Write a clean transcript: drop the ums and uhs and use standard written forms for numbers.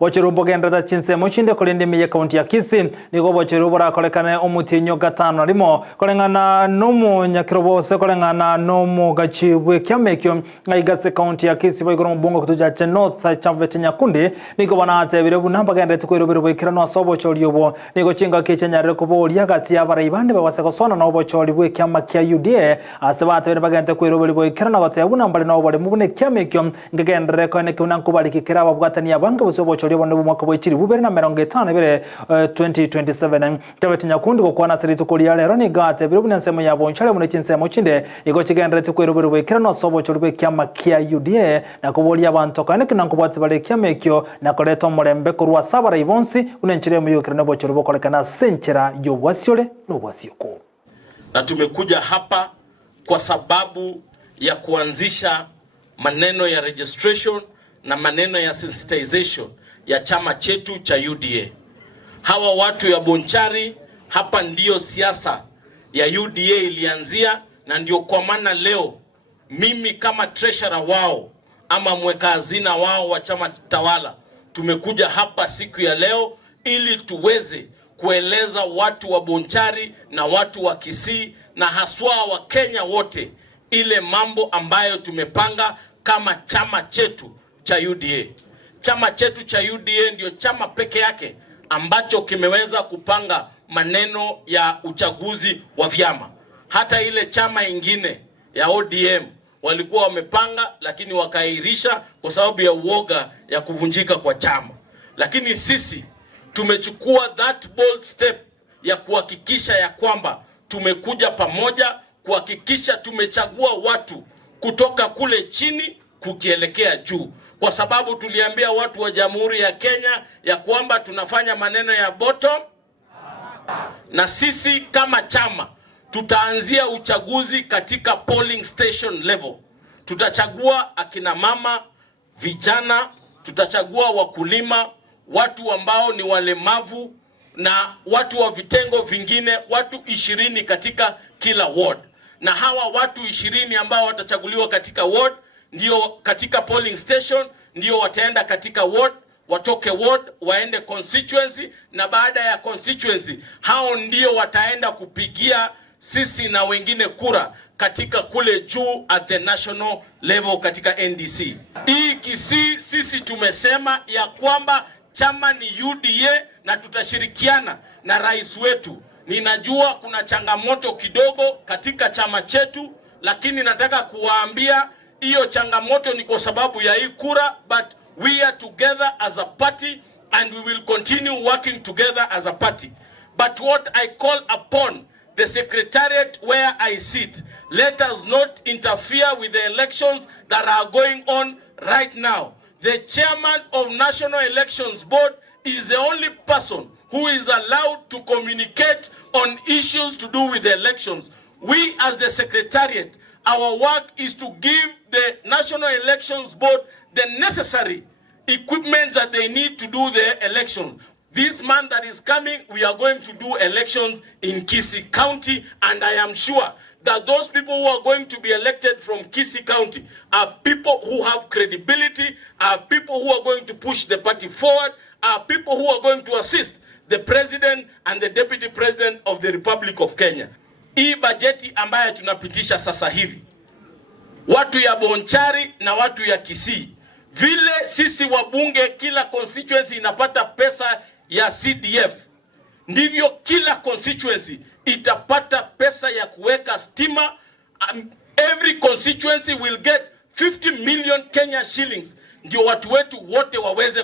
Wachirubo gendera chinse muchinde kolende miye kaunti ya Kisii niko wachirubo rakolekane omutinyo gatano rimo kolengana nomu nyakirobo se kolengana nomu gachibwe kyamekyo ngaigase kaunti ya Kisii bayigoro mubungo kutuja North Chavete Nyakundi niko banate birebu namba gendera tikoirobero bwekirano asobo choliyobo niko chinga kechanyarire kuboli hagati y'abarayibande babase kosona na obo cholibwe kyama kya UDA asebate bene bagente koirobero bwekirano gatebu nambale na obole mubune kyamekyo ngegendere kone kunankubalikikira babwatani abanga busobo choliyobo nebo mwaka bwechiri bubere na 50 bere 2027 Chavete Nyakundi ko kwana siri tukoliya lero ni gate birebu nsemo yabo nchale mune chinsemo chinde iko chigendere tikoirobero bwekirano asobo cholibwe kyama kya UDA na kuboli abantu kane kinankubatse bale kyamekyo na koleta omurembe kurwa sabara ibonsi unenchire muyukira nebo cholibo kolekana senchera yobwasiole nobwasioko. Na tumekuja hapa kwa sababu ya kuanzisha maneno ya registration na maneno ya sensitization ya chama chetu cha UDA. Hawa watu ya Bonchari, hapa ndio siasa ya UDA ilianzia, na ndio kwa maana leo mimi kama treasurer wao ama mweka hazina wao wa chama tawala tumekuja hapa siku ya leo ili tuweze kueleza watu wa Bonchari na watu wa Kisii na haswa wa Kenya wote ile mambo ambayo tumepanga kama chama chetu cha UDA. Chama chetu cha UDA ndio chama peke yake ambacho kimeweza kupanga maneno ya uchaguzi wa vyama. Hata ile chama ingine ya ODM walikuwa wamepanga lakini wakairisha kwa sababu ya uoga ya kuvunjika kwa chama. Lakini sisi tumechukua that bold step ya kuhakikisha ya kwamba tumekuja pamoja kuhakikisha tumechagua watu kutoka kule chini kukielekea juu, kwa sababu tuliambia watu wa Jamhuri ya Kenya ya kwamba tunafanya maneno ya bottom, na sisi kama chama tutaanzia uchaguzi katika polling station level. Tutachagua akina mama, vijana, tutachagua wakulima, watu ambao ni walemavu na watu wa vitengo vingine, watu 20 katika kila ward. Na hawa watu 20 ambao watachaguliwa katika ward ndio katika polling station ndio wataenda katika ward, watoke ward waende constituency, na baada ya constituency hao ndio wataenda kupigia sisi na wengine kura katika kule juu at the national level katika NDC. Hii Kisii sisi tumesema ya kwamba chama ni UDA na tutashirikiana na rais wetu. Ninajua kuna changamoto kidogo katika chama chetu, lakini nataka kuwaambia hiyo changamoto ni kwa sababu ya hii kura, but we are together as a party and we will continue working together as a party. But what I call upon the secretariat where I sit, let us not interfere with the elections that are going on right now. The chairman of National Elections Board is the only person who is allowed to communicate on issues to do with the elections. We as the secretariat, our work is to give the National Elections Board the necessary equipment that they need to do the elections. This month that is coming, we are going to do elections in Kisii County, and I am sure that those people who are going to be elected from Kisii County are people who have credibility, are people who are going to push the party forward, are people who are going to assist the president and the deputy president of the Republic of Kenya. Hii bajeti ambayo tunapitisha sasa hivi, watu ya Bonchari na watu ya Kisii, vile sisi wabunge kila constituency inapata pesa ya CDF, ndivyo kila constituency itapata pesa ya kuweka stima. Every constituency will get 50 million Kenya shillings, ndio watu wetu wote waweze